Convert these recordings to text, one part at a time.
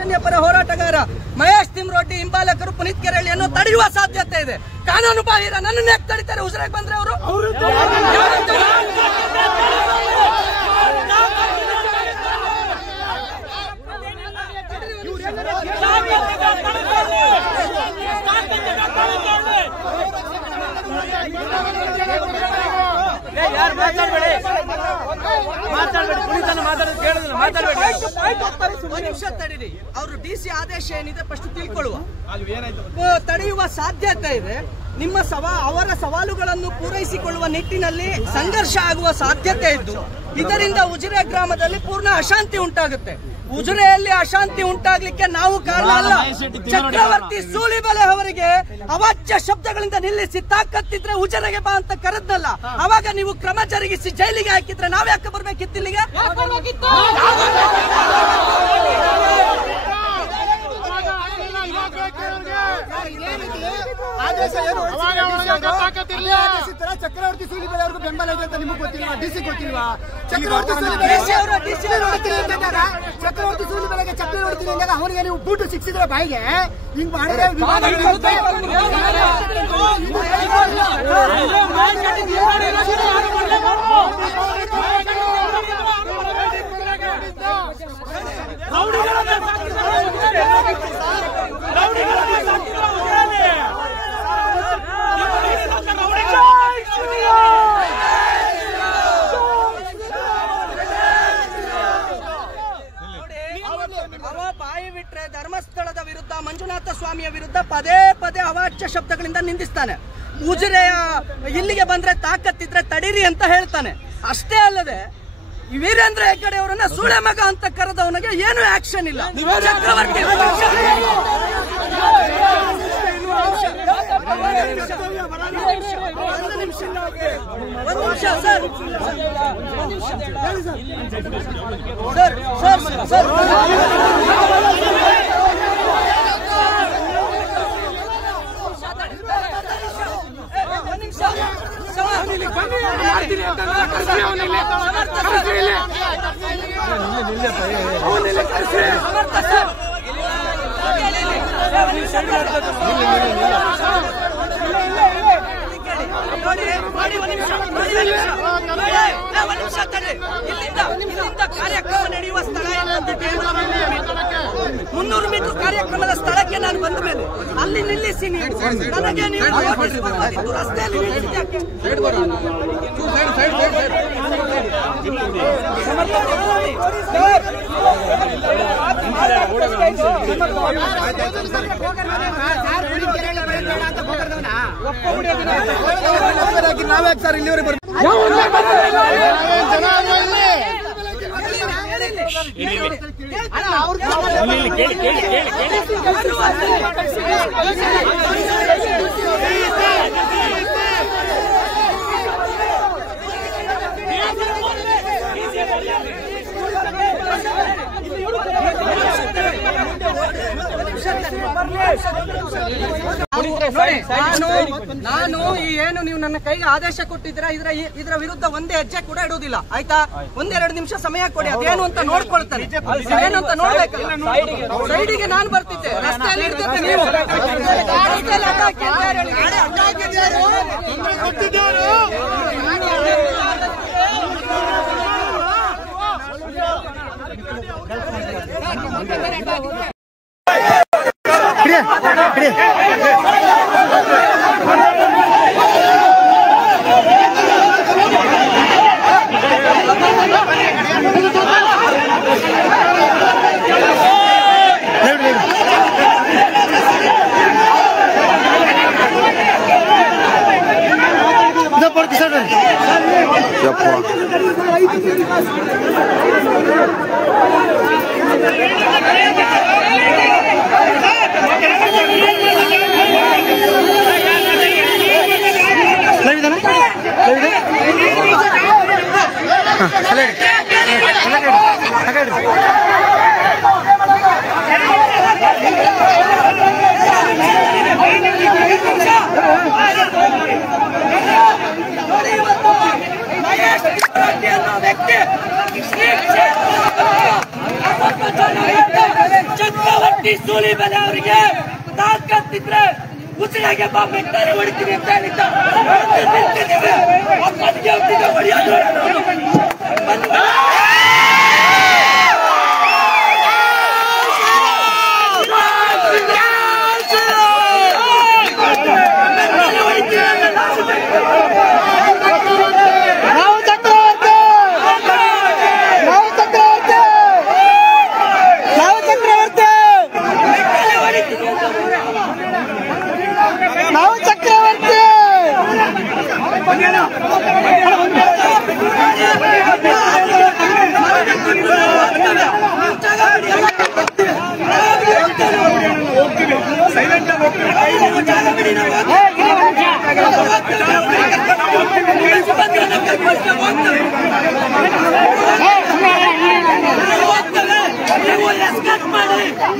ದೌರ್ಜನ್ಯ ಪರ ಹೋರಾಟಗಾರ ಮಹೇಶ್ ತಿಮ್ರೋಟಿ ಹಿಂಬಾಲಕರು ಪುನೀತ್ ಕೆರಳಿಯನ್ನು ತಡೆಯುವ ಸಾಧ್ಯತೆ ಇದೆ. ಕಾನೂನು ಬಾಹಿರ ನನ್ನನ್ನು ಯಾಕೆ ತಡಿತಾರೆ? ಉಸಿರಾಗಿ ಬಂದ್ರೆ ಅವರು ಅವರು ಡಿಸಿ ಆದೇಶ ಏನಿದೆ ಫಸ್ಟ್ ತಿಳ್ಕೊಳ್ಳುವ. ತಡೆಯುವ ಸಾಧ್ಯತೆ ಇದೆ. ನಿಮ್ಮ ಅವರ ಸವಾಲುಗಳನ್ನು ಪೂರೈಸಿಕೊಳ್ಳುವ ನಿಟ್ಟಿನಲ್ಲಿ ಸಂಘರ್ಷ ಆಗುವ ಸಾಧ್ಯತೆ ಇದ್ದು ಇದರಿಂದ ಉಜಿರೆ ಗ್ರಾಮದಲ್ಲಿ ಪೂರ್ಣ ಅಶಾಂತಿ ಉಂಟಾಗುತ್ತೆ. ಉಜಿರೆಯಲ್ಲಿ ಅಶಾಂತಿ ಉಂಟಾಗ್ಲಿಕ್ಕೆ ನಾವು ಕಾರಣ ಅಲ್ಲ. ಚಕ್ರವರ್ತಿ ಸೂಲಿಬೆಲೆ ಅವರಿಗೆ ಅವಾಚ್ಯ ಶಬ್ದಗಳಿಂದ ನಿಲ್ಲಿಸಿ ತಾಕತ್ತಿದ್ರೆ ಉಜಿರೆಗೆ ಬಾ ಅಂತ ಕರೆದ್ನಲ್ಲ, ಅವಾಗ ನೀವು ಕ್ರಮ ಜರುಗಿಸಿ ಜೈಲಿಗೆ ಹಾಕಿದ್ರೆ ನಾವ್ಯಾಕೆ ಬರ್ಬೇಕಿತ್ತು ಇಲ್ಲಿಗೆ? ಚಕ್ರವರ್ತಿ ಸೂಲಿಬೆಲೆ ಅವ್ರಿಗೂ ಬೆಂಬಲ ಇದೆ ಅಂತ ನಿಮಗೆ ಗೊತ್ತಿಲ್ವಾ? ಡಿಸಿ ಗೊತ್ತಿಲ್ವಾ? ಚಕ್ರವರ್ತಿ ಸೂಲಿಬೆಲೆಗೆ ಚಪ್ಪಲಿ ಹೊಡ್ತೀನಿ ಅಂದಾಗ ಅವನಿಗೆ ನೀವು ಬೂಟು ಸಿಕ್ಸಿದ್ರೆ ಬಾಯಿಗೆ ಹಿಂಗ್ ಮಾಡಿದ್ರೆ ಬಾಯಿ ಬಿಟ್ರೆ ಧರ್ಮಸ್ಥಳದ ವಿರುದ್ಧ, ಮಂಜುನಾಥ ಸ್ವಾಮಿಯ ವಿರುದ್ಧ ಪದೇ ಪದೇ ಅವಾಚ್ಯ ಶಬ್ದಗಳಿಂದ ನಿಂದಿಸ್ತಾನೆ. ಉಜಿರೆಯ ಇಲ್ಲಿಗೆ ಬಂದ್ರೆ ತಾಕತ್ತಿದ್ರೆ ತಡೀರಿ ಅಂತ ಹೇಳ್ತಾನೆ. ಅಷ್ಟೇ ಅಲ್ಲದೆ ವೀರೇಂದ್ರ ಹೆಗ್ಗಡೆ ಅವರನ್ನ ಸೂಳೆ ಮಗ ಅಂತ ಕರೆದವನಿಗೆ ಏನು ಆಕ್ಷನ್ ಇಲ್ಲ. ಚಕ್ರವರ್ತಿ ಇಲ್ಲಿಂದ ಕಾರ್ಯಕ್ರಮ ನಡೆಯುವ ಸ್ಥಳ 300 ಮೀಟರ್ ಕಾರ್ಯಕ್ರಮದ ಸ್ಥಳಕ್ಕೆ ನಾನು ಬಂದ ಮೇಲೆ ಅಲ್ಲಿ ನಿಲ್ಲಿಸಿ ನನಗೆ ನೀವು ರಸ್ತೆಯಲ್ಲಿ ನಾವ್ಯಾಕೆ ಸರ್ ಇಲ್ಲಿವರೆಗೆ ಬರ್ತೀವಿ? ನಾನು ಈ ಏನು ನೀವು ನನ್ನ ಕೈಗೆ ಆದೇಶ ಕೊಟ್ಟಿದ್ದೀರಾ ಇದರ ವಿರುದ್ಧ ಒಂದೇ ಹೆಜ್ಜೆ ಕೂಡ ಇಡುವುದಿಲ್ಲ. ಆಯ್ತಾ? 1-2 ನಿಮಿಷ ಸಮಯ ಕೊಡಿ. ಅದೇನು ಅಂತ ನೋಡ್ಕೊಳ್ತಾರೆ. ಏನು ಅಂತ ನೋಡ್ಬೇಕಲ್ಲ. ಸೈಡಿಗೆ ನಾನು ಬರ್ತಿದ್ದೆ, ರಸ್ತೆಯಲ್ಲಿ ಇರ್ತಿದ್ದೆ. ನೀವು ವ್ಯಕ್ತಿ ಸೂಲಿ ಮೇಲೆ ಅವರಿಗೆ ತಾಕತ್ತಿದ್ರೆ ಉಸಿರಾಗೆ ಬೆಟ್ಟರೆ ಹೊಡಿತೀನಿ ಅಂತ ಹೇಳಿದ್ದ.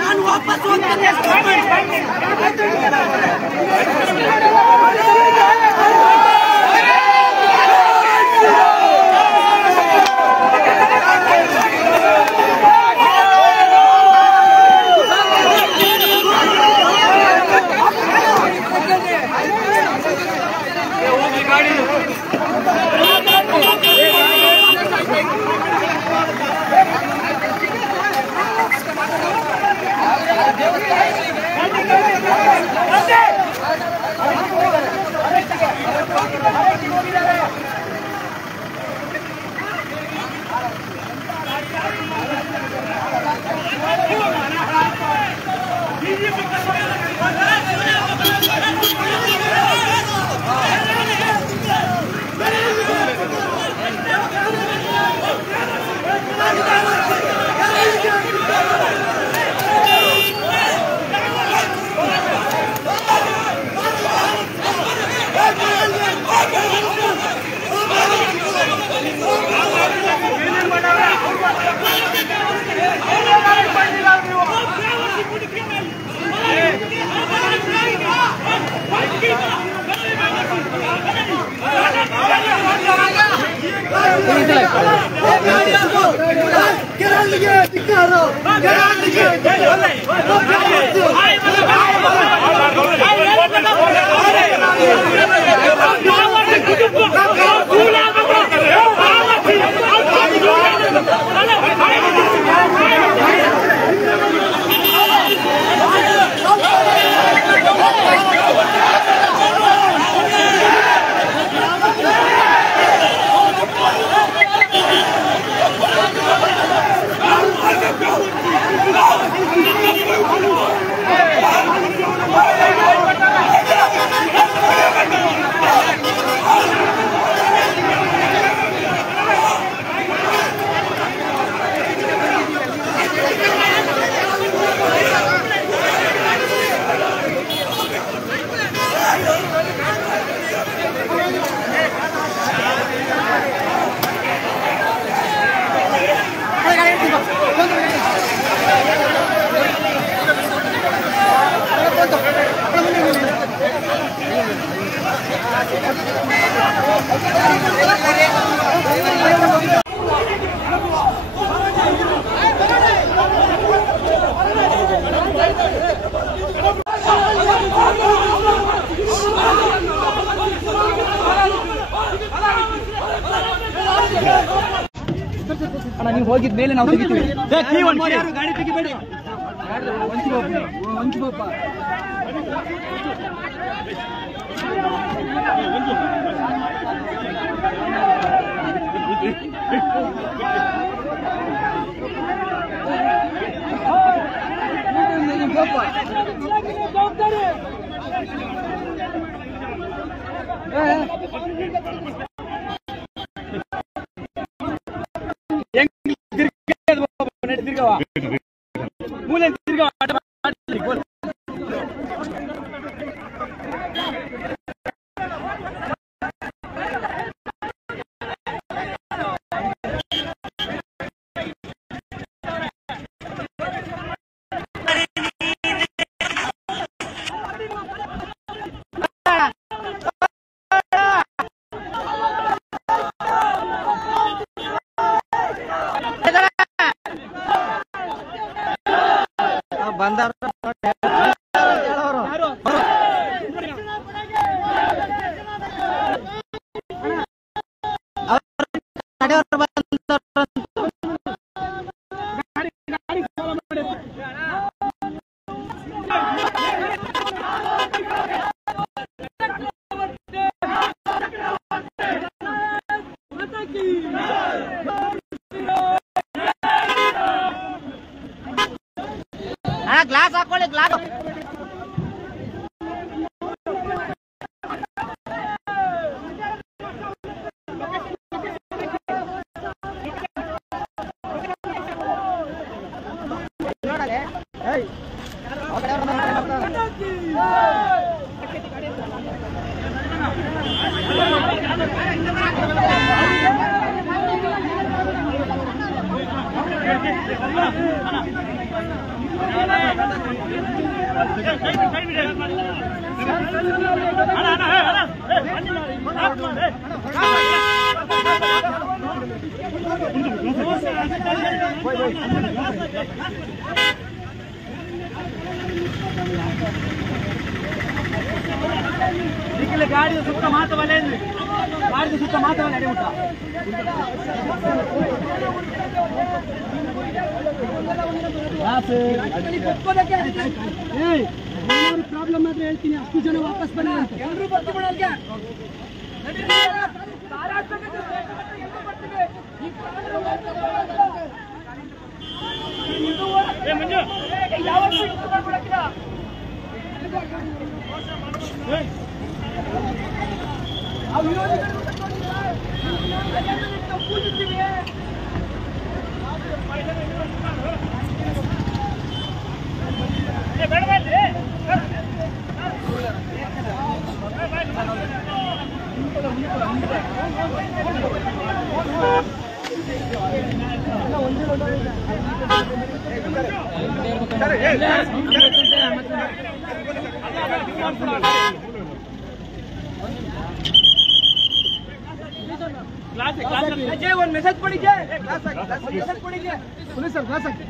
ನಾನು ವಾಪಸ್ ಹೋಗ್ತೇನೆ. ನೀವು ಹೋಗಿದ ಮೇಲೆ ನಾವು ತೆಗಿತೀವಿ. ಯಾರು ಗಾಡಿ ತೆಗಿಬೇಡಿ. ಬಂದವರು ಗ್ಲಾಸ್ ಹಾಕೊಳ್ಳಿ ಗ್ಲಾಸ್ ಗಾಡಿ ಸುತ್ತ ಮಾತವಲ್ಲ ಗಾಡಿ ಸುತ್ತ ಮಾತವಲ್ಲ ಅಡಿ ಊಟ ಪ್ರಾಬ್ಲಮ್ ಆದ್ರೆ ಹೇಳ್ತೀನಿ 10 ಜನ ವಾಪಸ್ ಬನ್ನಿ ಅಂತ ಎಲ್ಲರೂ ಬರ್ತೀವಿ ಒಂದು ಮೆಸೇಜ್ ಕೊಡಿಗೆ ಪೊಲೀಸ್ ಸರ್ ಗ್ಲಾಸ್ ಹಾಕಿ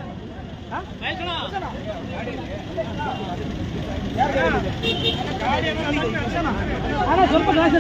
ಸ್ವಲ್ಪ ಗ್ಲಾಸ್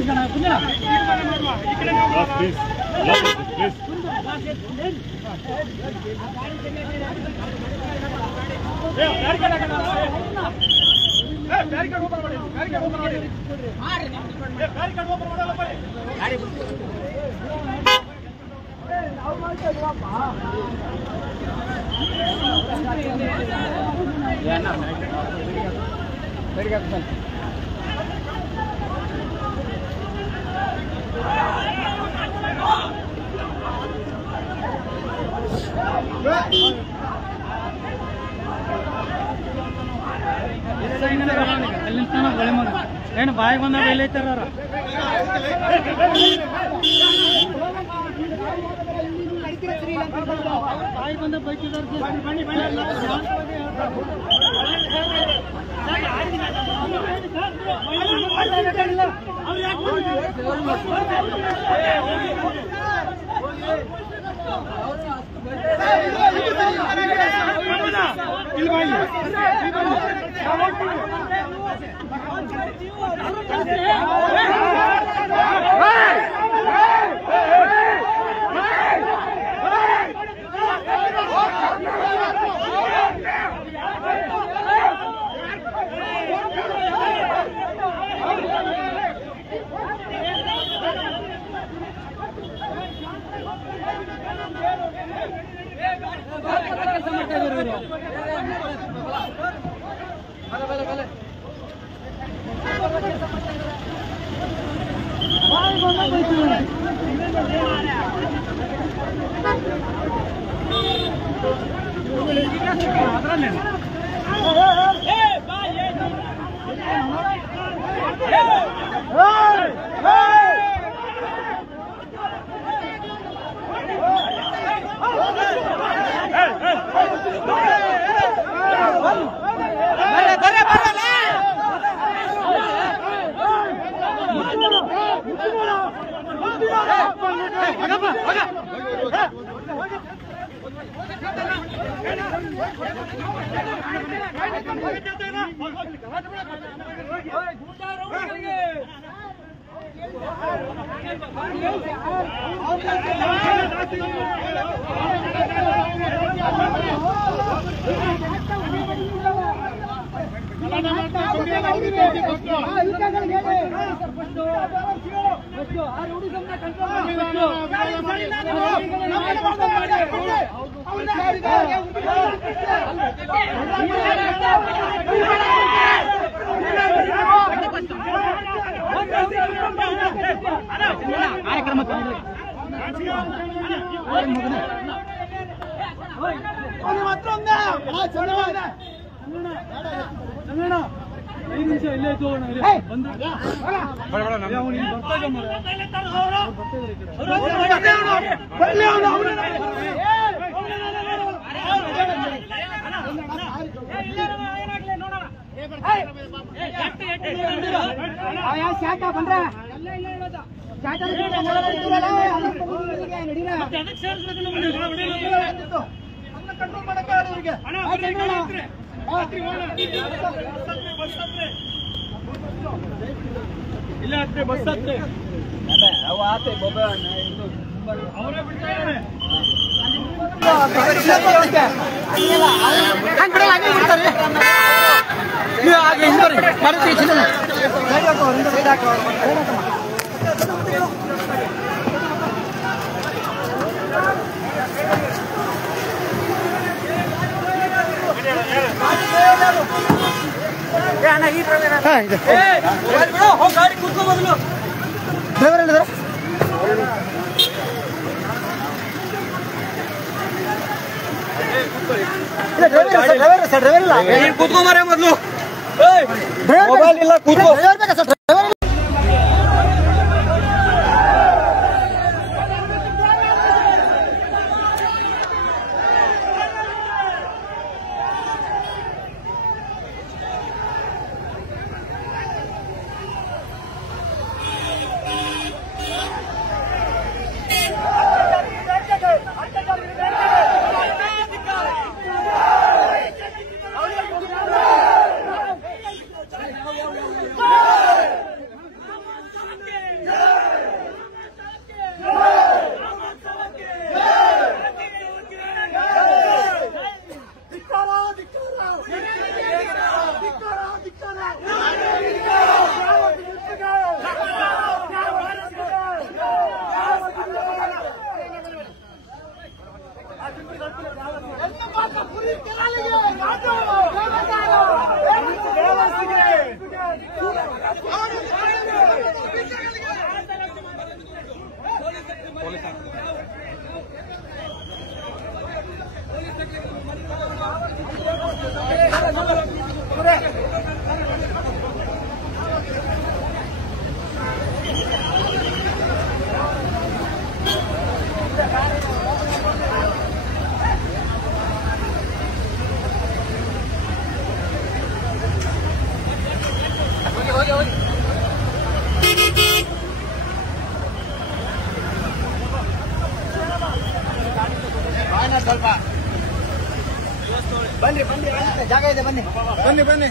ಏನು ಬಾಯಿ ಬಂದ ಬೆಳೈತಾರ ಬಾಯಿ ಬಂದ ಬೈಕಿದಾರ ಗಾಡಿ ಕೂತ್ಕೋ ಮೊದಲು ಕೂತ್ಕೋ ಮಾರೇ ಮೊದಲು ಮೊಬೈಲ್ ಇಲ್ಲ ಕೂತ್ಕೋ ಸ್ವಲ್ಪ ಬನ್ನಿ ಬನ್ನಿ ಜಾಗ ಇದೆ ಬನ್ನಿ ಬನ್ನಿ ಬನ್ನಿ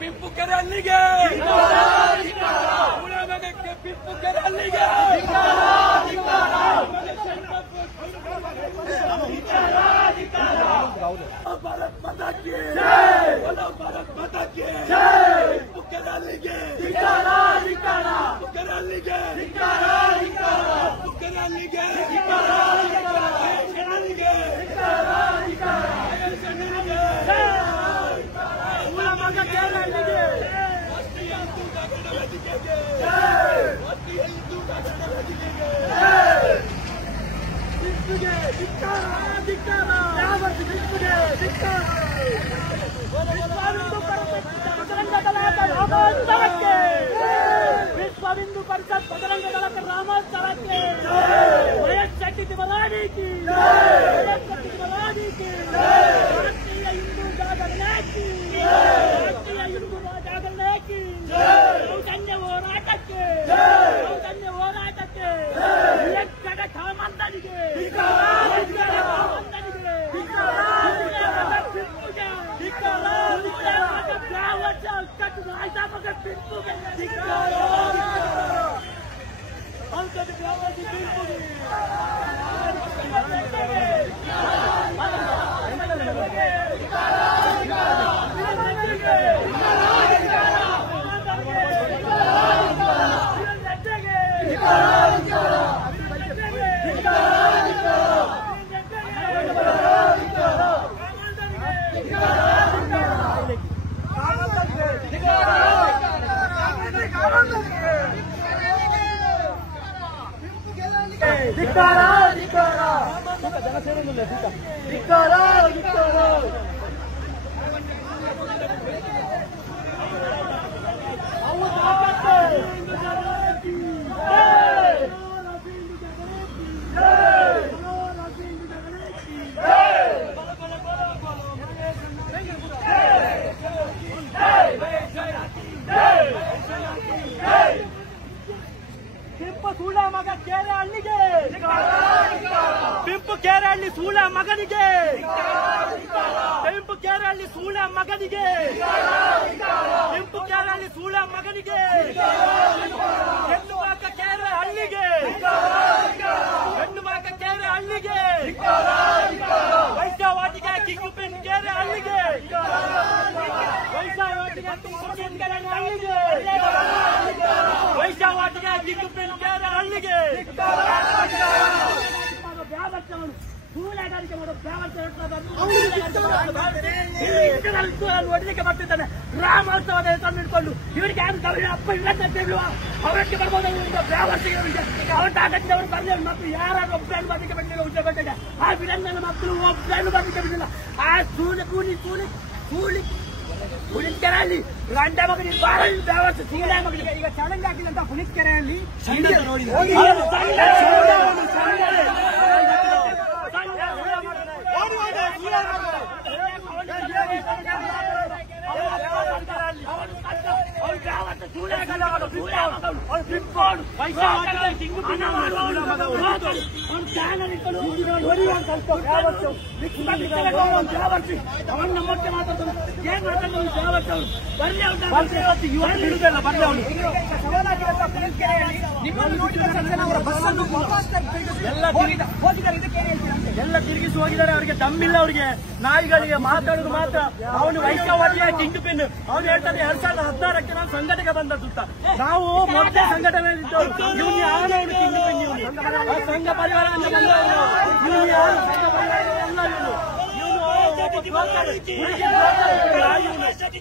ಪಿಂಪು ಕೆರೆ ಅಲ್ಲಿಗೆ ಪಿಂಪು ಕೆರೆ ಅಲ್ಲಿಗೆ ಭಾರತ್ ಮಾತಾ ಕಿ ಭಾರತ್ ಮಾತಾ ಕಿ ಪಿಂಪು ಕೆರೆ ಅಲ್ಲಿಗೆ ಪಿಂಪು ಕೆರೆ ಅಲ್ಲಿಗೆ ಪಿಂಪು ಕೆರೆ ಅಲ್ಲಿಗೆ विश्व हिंदू परिषद बजरंग दल के रामोत्सवಕ್ಕೆ ವಯಸ್ಸೆಟ್ಟಿದ್ದು ಬಲಾಡಿಕಿ ರಾಷ್ಟ್ರೀಯ ಹಿಂದೂ ಜಾಗರಣೆಗೆ ಚೈತನ್ಯ ಹೋರಾಟಕ್ಕೆ ಎಕ್ಕಡ ಕಾಮಂದನಿಗೆ ಪಿಂಪು ಕೇರಳ್ಳಿ ಸೂಳ ಮಗನಿಗೆ ಪಿಂಪು ಕೇರಳ್ಳಿ ಸೂಳ ಮಗನಿಗೆ ಪಿಂಪು ಕೇರಳ್ಳಿ ಸೂಳ ಮಗನಿಗೆ ಹೆಣ್ಣು ಬಾಕ ಕೇರ ಹಳ್ಳಿಗೆ ಹೆಣ್ಣು ಬಾಕ ಕೇರ ಹಳ್ಳಿಗೆ ವೈಶಾವಾಟಿಗೆ ಕಿಂಗುಪಿನ್ ಕೇರ ಹಳ್ಳಿಗೆ ವೈಶಾವಾಟಿಗೆ ಕಿಂಗುಪಿನ್ ಕೇರ ಹಳ್ಳಿಗೆ ವೈಶಾವಾಟಿಗೆ ಕಿಂಗುಪಿನ್ ಕೇರ ಹಳ್ಳಿಗೆ ಹೂಲಾಗಾರಿಕೆ ಮಾಡೋ ಓಡಲಿಕ್ಕೆ ಬರ್ತಿದ್ದಾನೆ ರಾಮೋತ್ಸವದ ಹೆಸರು ಹಿಡ್ಕೊಂಡು ಇವರಿಗೆ ಯಾರು ತಮಿಳು ಅಪ್ಪ ಇಲ್ಲ ಹೇಳುವ ಅವರಕ್ಕೆ ಬರ್ಬೋದು ಅವರ ಆಗತ್ತೆ ಅವರು ಬರಲಿ ಮಕ್ಕಳು ಯಾರು ಒಬ್ಬರು ಬರಲಿಕ್ಕೆ ಬಿಡಲಿಲ್ಲ ಉದ್ಯೋಗ ಬಂದಿದೆ ಆ ಬಿಡನ್ನ ಮಕ್ಕಳು ಒಬ್ಬರು ಬರಲಿಕ್ಕೆ ಬಿಡಲಿಲ್ಲ ಆ ಹುಳಿಕೆರೆಯಲ್ಲಿ ಗಂಡ ಮಗನಿಗೆ ಬಾರ ವ್ಯವಸ್ಥೆ ಸೀಳೆ ಮಗನಿಗೆ ಈಗ ಚಾಲೆಂಜ್ ಆಗಿಲ್ಲ ಹುಳಿಕೆರೆಯಲ್ಲಿ ಎಲ್ಲ ತಿರುಗಿಸಿ ಹೋಗಿದ್ದಾರೆ. ಅವರಿಗೆ ದಮ್ಮಿಲ್ಲ, ಅವರಿಗೆ ನಾಯಿಗಳಿಗೆ ಮಾತಾಡೋದು ಮಾತ್ರ. ಅವನು ವೈಶಾವಾಟಿಯ ಕಿಂಗ್ ಪಿನ್. ಅವನು ಹೇಳ್ತಾನೆ 2016ಕ್ಕೆ ನಾವು ಸಂಘಟನೆಗೆ ಬಂದದ್ದು ಅಂತ. ನಾವು ಮೊದಲೇ ಸಂಘಟನೆ ಇದ್ದವರು. ಇವನು ಯಾವನೋ ಕಿಂಗ್ ಪಿನ್, ಇವನು ಸಂಘ ಪರಿವಾರದಿಂದ ಬಂದವರು. ಇವನು ಯಾರು ಸಂಘ ಪರಿವಾರದಿಂದ ಇವನು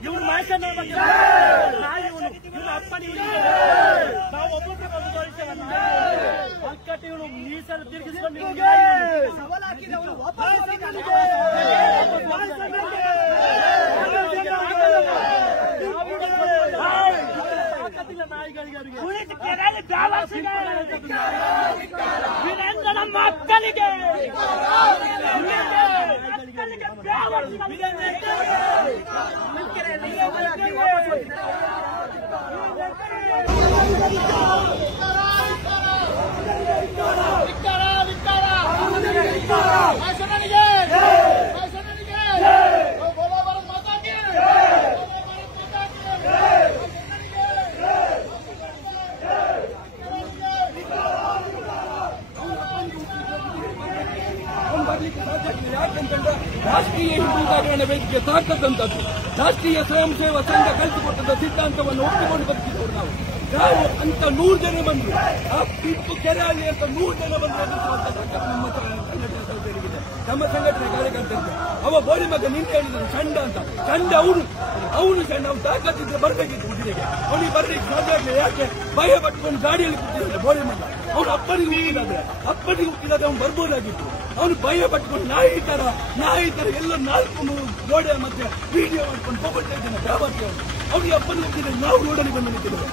ಇವನು ಮಾಹಿತಿ ಬಗ್ಗೆ ನಾಯಿ ಇವನು ಅಪ್ಪನಿ ನಾವು ಒಬ್ಬೊಬ್ಬರು ಬಂದು ತೋರಿಸ್ತೇವೆ. ಅಕ್ಕಟ್ಟಿ ಇವನು ಮೀಸಲು ತಿರುಗಿಸಿಕೊಂಡು ಸವಾಲಾಕಿದವನು ನಾಯಿಗಳಿಗೆ ವೀರೇಂದ್ರನ ಮಕ್ಕಳಿಗೆ ಮಾಡಲಿಕ್ಕೆ ಸಾಧ್ಯ ಆಗ್ತದೆ. ಯಾಕಂತಂದ್ರೆ ರಾಷ್ಟ್ರೀಯ ಹಿಂದೂ ಜಾಗರಣ ವೇದಿಕೆ ತಾಕತ್ತಂತದ್ದು, ರಾಷ್ಟ್ರೀಯ ಸ್ವಯಂ ಸೇವಾ ಸಂಘ ಕಲಿಸಿಕೊಟ್ಟದ ಸಿದ್ಧಾಂತವನ್ನು ಒಪ್ಪಿಕೊಂಡು ಬದುಕಿದವರು ನಾವು ಅಂತ 100 ಜನ ಬಂದ್ರು. ಆ ಟಿಪ್ಪು ಕೆರೆಹಳ್ಳಿ ಅಂತ 100 ಜನ ಬಂದ್ರು. ನಮ್ಮ ಸಂಘಟನೆ ಸಹೋದರಿಗಿದೆ, ನಮ್ಮ ಸಂಘಟನೆ ಕಾರ್ಯಕರ್ತರಿಗೆ ಅವ ಬೋಳಿ ಮಗ ನಿಂತು ಹೇಳಿದ್ರು ಚಂಡ ಅಂತ. ಚಂಡ ಅವನು ಚಂಡ, ಅವ್ನು ತಾಕತ್ತಿದ್ರೆ ಬರ್ಬೇಕಿತ್ತು ಕುದುರೆಗೆ, ಅವನಿಗೆ ಬರ್ಲಿಕ್ಕೆ ಸಾಧ್ಯ ಆಗಲಿಲ್ಲ. ಯಾಕೆ ಭಯ ಪಟ್ಕೊಂಡು ಗಾಡಿಯಲ್ಲಿ ಕೂತಿದ್ದಾನೆ ಬೋಳಿ ಮಗ. ಅವ್ನು ಅಪ್ಪನಿಗೆ ಹುಟ್ಟಿದಾದ್ರೆ ಅವ್ನು ಬರ್ಬೋದಾಗಿತ್ತು. ಅವನು ಭಯ ಪಟ್ಕೊಂಡು ನಾಯಿ ತರ ಎಲ್ಲ 4 ಗೋಡೆ ಮತ್ತೆ ವಿಡಿಯೋ ಮಾಡ್ಕೊಂಡು ಹೋಗ್ತಾ ಇದ್ದಾನೆ ಯಾವತ್ತೇ ಅವ್ನಿಗೆ ಅಪ್ಪನಿಗೆ ಹುಟ್ಟಿದ್ರೆ ನಾವು ರೋಡಲ್ಲಿ ಬಂದು ನಿಂತಿದ್ದೇವೆ.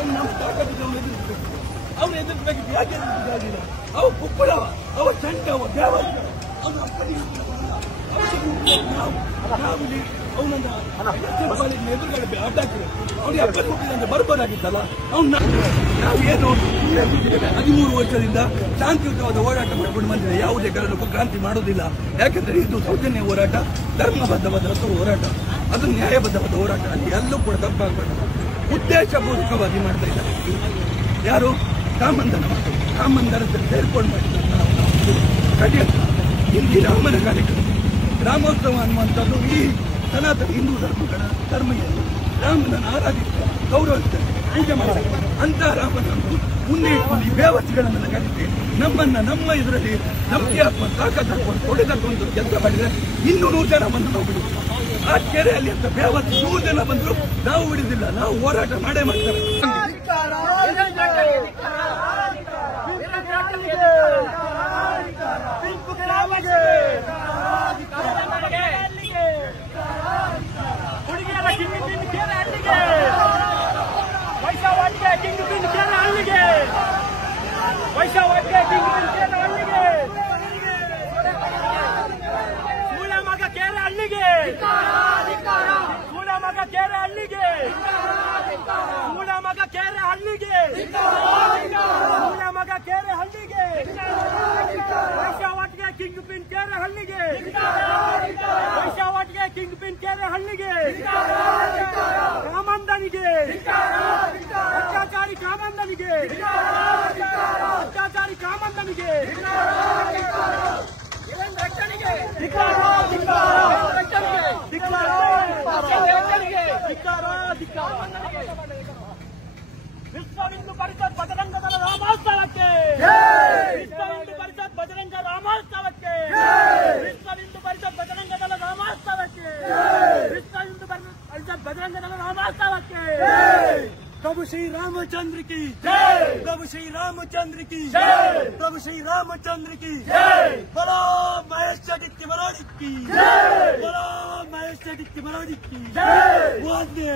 ಅವ್ನು ನಮ್ಮ ತಾಕತ್ತಿದ್ರೆ ಅವ್ನು ಎದುರಿಸಬೇಕಿತ್ತು. ಅವನು ಎದುರಿಸಬೇಕಿತ್ತು. ಯಾಕೆ ಎದುರಿಸಿಲ್ಲ? ಅವ ಕುಕ್ಕುಳವ, ಅವ ಚಂಡ, ಅವ ದೇವರ, ಅವನು ಅಪ್ಪನಿಗೆ ನಾವು ಅವನನ್ನ ಎದುರುಗಡೆ ಅಡ್ಡ ಹಾಕಿದ್ರೆ ಅವ್ನಿಗೆ ಅಪ್ಪನಿಗೆ ಹುಟ್ಟಿದ್ರೆ ಬರ್ಬೋದಾಗಿತ್ತಲ್ಲ. ನಾವೇನು 13 ವರ್ಷದಿಂದ ಶಾಂತಿಯುತವಾದ ಹೋರಾಟ ಮಾಡಿಕೊಂಡು ಬಂದಿದೆ. ಯಾವುದೇ ಕಾರಣಕ್ಕೂ ಕ್ರಾಂತಿ ಮಾಡೋದಿಲ್ಲ. ಯಾಕೆಂದ್ರೆ ಇದು ಸೌಜನ್ಯ ಹೋರಾಟ, ಧರ್ಮಬದ್ಧವಾದ ಹೋರಾಟ, ಅದು ನ್ಯಾಯಬದ್ಧವಾದ ಹೋರಾಟ. ಅಲ್ಲಿ ಎಲ್ಲೂ ಕೂಡ ತಪ್ಪಾಗಬಾರ್ದು. ಉದ್ದೇಶಪೂರ್ವಕವಾಗಿ ಮಾಡ್ತಾ ಇದ್ದಾರೆ ಯಾರು? ಕಾಮಂದರದಲ್ಲಿ ಸೇರ್ಕೊಂಡು ಮಾಡಿದ್ದಾರೆ. ಕಡಿಯಲ್ಲ ಇಲ್ಲಿ ರಾಮನ ಕಾರ್ಯಕ್ರಮ, ರಾಮೋತ್ಸವ ಅನ್ನುವಂಥದ್ದು ಈ ಸನಾತನ ಹಿಂದೂ ಧರ್ಮೀಯರು ರಾಮನನ್ನು ಆರಾಧಿಸ್ತಾರೆ, ಗೌರವಿಸ್ತಾರೆ, ಪೂಜೆ ಮಾಡ್ತಾರೆ. ಅಂತ ರಾಮನನ್ನು ಮುಂದೆ ಇಟ್ಕೊಂಡು ಈ ಬೇವಸ್ಥೆಗಳನ್ನೆಲ್ಲ ಕಲಿಸಿ ನಮ್ಮ ಇದರಲ್ಲಿ ನಂಬಿಕೆ ಹಾಕುವ ತಾಕತ್ತು ತೊಡೆದಕ್ಕೊಂದು ಕೆಲಸ ಮಾಡಿದ್ರೆ 100 ಜನ ಬಂದು ನಾವು ಬಿಡುವುದು. ಆ ಕೆರೆಯಲ್ಲಿ ಅಂತ ಬೇವಸ್ಥೆ 100 ಜನ ಬಂದ್ರು ನಾವು ಬಿಡುವುದಿಲ್ಲ. ನಾವು ಹೋರಾಟ ಮಾಡೇ ಮಾಡ್ತಾರೆ. ವಿಶ್ವ ಹಿಂದೂ ಪರಿಷತ್ ಬಜರಂಗ ದಳ ರಾಮೋತ್ಸವಕ್ಕೆ, ವಿಶ್ವ ಹಿಂದೂ ಪರಿಷತ್ ಬಜರಂಗ ರಾಮೋತ್ಸವಕ್ಕೆ, ವಿಶ್ವ ಹಿಂದೂ ಪರಿಷತ್ ಬಜರಂಗ ದಳ ರಾಮೋತ್ಸವಕ್ಕೆ, ವಿಶ್ವ ಹಿಂದೂ ಪರಿಷತ್ ಬಜರಂಗ ದಳ ರಾಮೋತ್ಸವಕ್ಕೆ. प्रभु श्री रामचंद्र की जय, प्रभु श्री रामचंद्र की जय, प्रभु श्री रामचंद्र की जय। बोलो महेश्वरी बरोड़ी की जय, बोलो महेश्वरी बरोड़ी की जय। वंदे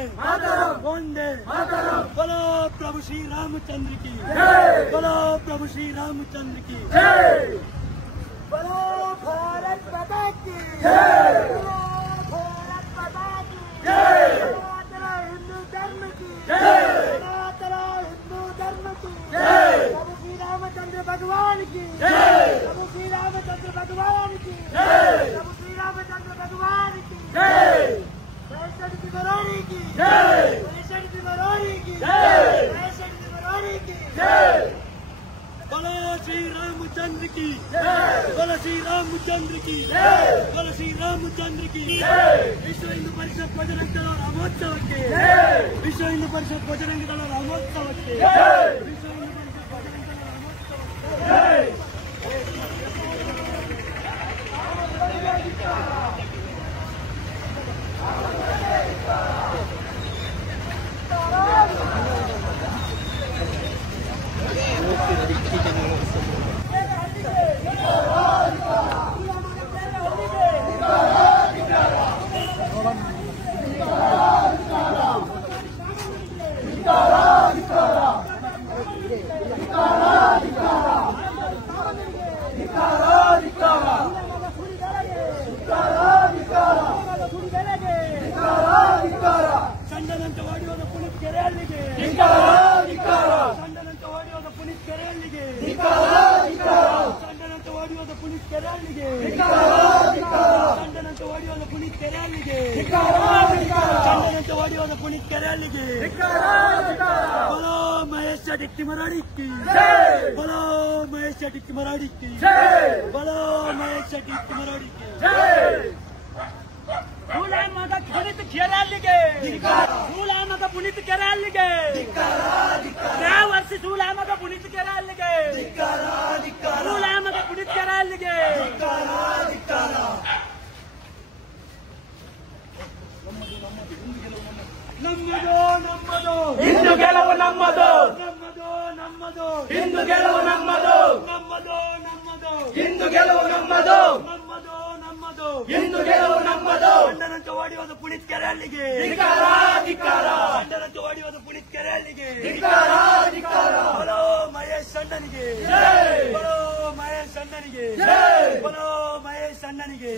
वंदे बोलो प्रभु श्री रामचंद्र की जय, बोलो प्रभु श्री रामचंद्र की जय। बोलो भारत माता की जय, बोलो भारत माता की जय। हिंदू धर्म की जय, हिंदू धर्म की जय। प्रभु श्री रामचंद्र भगवान की जय, प्रभु श्री रामचंद्र भगवान की जय, प्रभु श्री रामचंद्र भगवान की जय। महेश्वरी की बरोड़ी की जय, महेश्वरी की बरोड़ी की जय, महेश्वरी की बरोड़ी की जय। बोलो श्री रामचंद्र की जय, बोलो श्री रामचंद्र की जय, बोलो श्री रामचंद्र की जय। विश्व हिंदू परिषद बजरंग दल रामोत्सवಕ್ಕೆ जय, विश्व हिंदू परिषद बजरंग दल रामोत्सवಕ್ಕೆ जय, विश्व हिंदू परिषद बजरंग दल रामोत्सवಕ್ಕೆ जय। बोलो महेश ಡಿಕ್ಕಿ ಮರಾಡಿ ಬಲೋ ಮಹೇಶ ಡಿಕ್ಕಿ ಮರಾಡಿ ಬಲೋ ಮಹೇಶ ಡಿಕ್ಕಿ ಮರಾಡಿ ಸುಲಾಮದ ಪುನೀತ್ ಕೆರೆಯಲ್ಲಿಗೆ ಸುಲಾಮದ ಪುನೀತ್ ಕೆರೆಯಲ್ಲಿಗೆ ವರ್ಷ ಸುಲಾಮದ ಪುನೀತ್ ಕೆರೆಯಲ್ಲಿಗೆ ಸುಲಾಮದ ಪುನೀತ್ ಕೆರೆಯಲ್ಲಿಗೆ ನಮ್ಮದು ನಮ್ಮದು ಇಂದು ಗೆಲುವು ನಮ್ಮದು ನಮ್ಮದು ನಮ್ಮದು ಇಂದು ಗೆಲುವು ನಮ್ಮದು ನಮ್ಮದು ನಮ್ಮದು ಇಂದು ಗೆಲುವು ನಮ್ಮದು ನಮ್ಮದು ನಮ್ಮದು ಇಂದು ಗೆಲುವು ನಮ್ಮದು ಗಂಡನಂತೆ ಓಡಿಯೋದು ಪುನೀತ್ ಕೆರೆಯಲ್ಲಿಗೆ ಗಂಡನಂತೆ ಓಡಿಯೋದು ಪುನೀತ್ ಕೆರೆಯಲ್ಲಿಗೆ ಬಲೋ ಮಹೇಶ್ ಅಣ್ಣನಿಗೆ ಬಲೋ ಮಹೇಶ್ ಅಣ್ಣನಿಗೆ ಬಲೋ ಮಹೇಶ್ ಅಣ್ಣನಿಗೆ